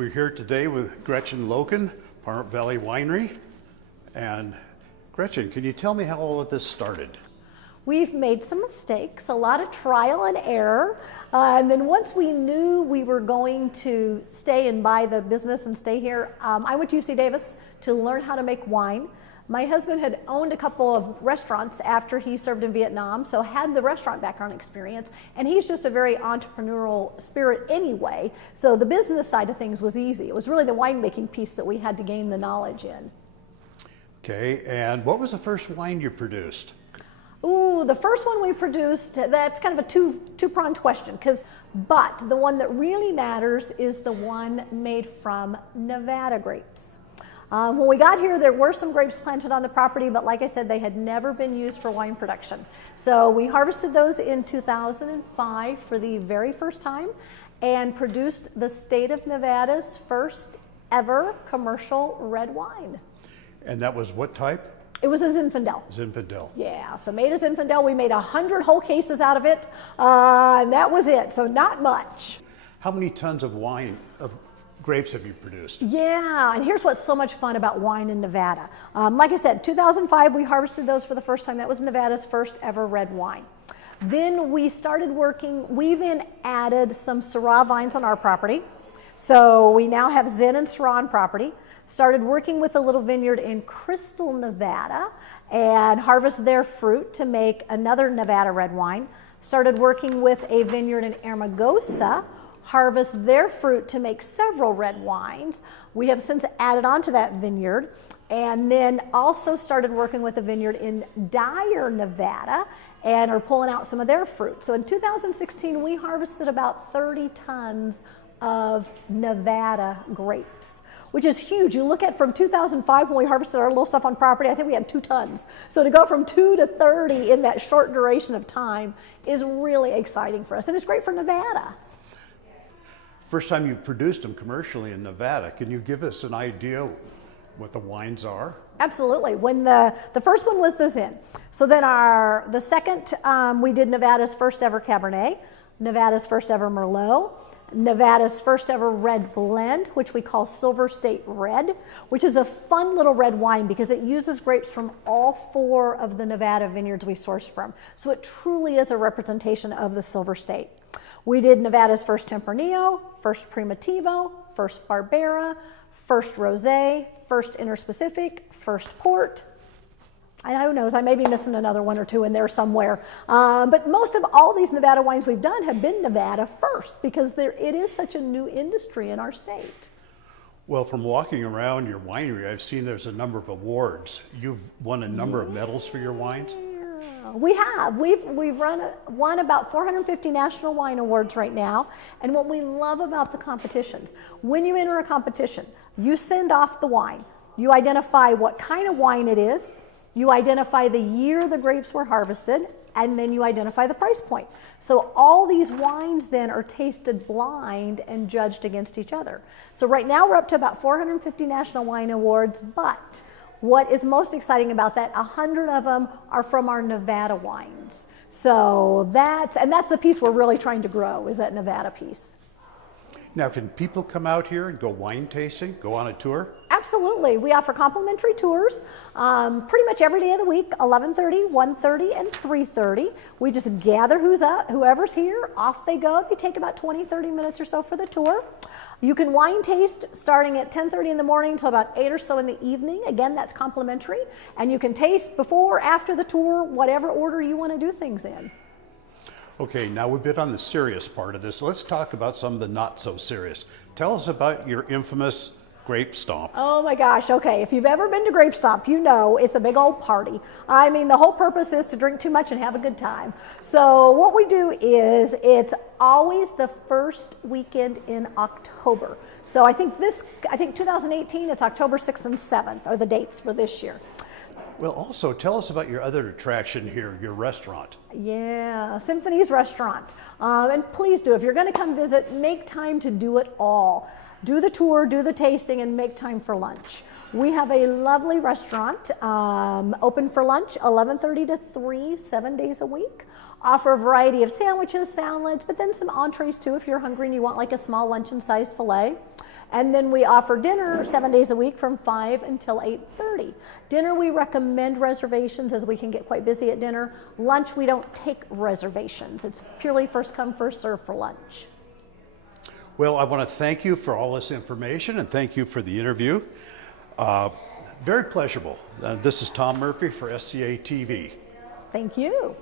We're here today with Gretchen Loken, Pahrump Valley Winery. And Gretchen, can you tell me how all of this started? We've made some mistakes, a lot of trial and error. And then once we knew we were going to stay and buy the business and stay here, I went to UC Davis to learn how to make wine. My husband had owned a couple of restaurants after he served in Vietnam, so had the restaurant background experience, and he's just a very entrepreneurial spirit anyway, so the business side of things was easy. It was really the winemaking piece that we had to gain the knowledge in. Okay, and what was the first wine you produced? Ooh, the first one we produced, that's kind of a two-pronged question, but the one that really matters is the one made from Nevada grapes. When we got here, there were some grapes planted on the property, but like I said, they had never been used for wine production. So we harvested those in 2005 for the very first time and produced the state of Nevada's first ever commercial red wine. And that was what type? It was a Zinfandel. Zinfandel. Yeah, so made a Zinfandel. We made 100 whole cases out of it, and that was it, so not much. How many tons of grapes have you produced? Yeah, and here's what's so much fun about wine in Nevada. Like I said, 2005, we harvested those for the first time. That was Nevada's first ever red wine. Then we started working, we then added some Syrah vines on our property. So we now have Zin and Syrah on property. Started working with a little vineyard in Crystal, Nevada, and harvest their fruit to make another Nevada red wine. Started working with a vineyard in Hermosa, harvest their fruit to make several red wines. We have since added on to that vineyard, and then also started working with a vineyard in Dyer, Nevada, and are pulling out some of their fruit. So in 2016, we harvested about 30 tons of Nevada grapes, which is huge. You look at from 2005 when we harvested our little stuff on property, I think we had 2 tons. So to go from 2 to 30 in that short duration of time is really exciting for us, and it's great for Nevada. First time you produced them commercially in Nevada, can you give us an idea what the wines are? Absolutely. When the first one was the Zin. So then the second, we did Nevada's first ever Cabernet, Nevada's first ever Merlot, Nevada's first ever red blend, which we call Silver State Red, which is a fun little red wine because it uses grapes from all 4 of the Nevada vineyards we source from. So it truly is a representation of the Silver State. We did Nevada's first Tempranillo, first Primitivo, first Barbera, first Rosé, first Interspecific, first Port. And who knows, I may be missing another 1 or 2 in there somewhere. But most of all these Nevada wines we've done have been Nevada first because it is such a new industry in our state. Well, from walking around your winery, I've seen there's a number of awards. You've won a number of medals for your wines? We have. We've won about 450 national wine awards right now. And what we love about the competitions, when you enter a competition, you send off the wine. You identify what kind of wine it is. You identify the year the grapes were harvested, and then you identify the price point. So all these wines then are tasted blind and judged against each other. So right now we're up to about 450 national wine awards, but what is most exciting about that, 100 of them are from our Nevada wines. So that's the piece we're really trying to grow, is that Nevada piece. Now, can people come out here and go wine tasting, go on a tour? Absolutely. We offer complimentary tours pretty much every day of the week, 11:30, 1:30, and 3:30. We just gather whoever's here, off they go. They take about 20, 30 minutes or so for the tour. You can wine taste starting at 10:30 in the morning till about 8 or so in the evening. Again, that's complimentary. And you can taste before or after the tour, whatever order you want to do things in. Okay, now we've been on the serious part of this. Let's talk about some of the not so serious. Tell us about your infamous Grape Stomp. Oh my gosh, okay. If you've ever been to Grape Stomp, you know it's a big old party. I mean, the whole purpose is to drink too much and have a good time. So what we do is it's always the first weekend in October. So I think 2018, it's October 6th and 7th are the dates for this year. Well, also tell us about your other attraction here, your restaurant. Yeah, Symphony's Restaurant. And please do, if you're going to come visit, make time to do it all. Do the tour, do the tasting, and make time for lunch. We have a lovely restaurant, open for lunch, 11:30 to 3, 7 days a week. Offer a variety of sandwiches, salads, but then some entrees too if you're hungry and you want like a small luncheon-sized filet. And then we offer dinner 7 days a week from 5 until 8:30. Dinner, we recommend reservations as we can get quite busy at dinner. Lunch, we don't take reservations. It's purely first come, first serve for lunch. Well, I want to thank you for all this information and thank you for the interview. Very pleasurable. This is Tom Murphy for SCA TV. Thank you.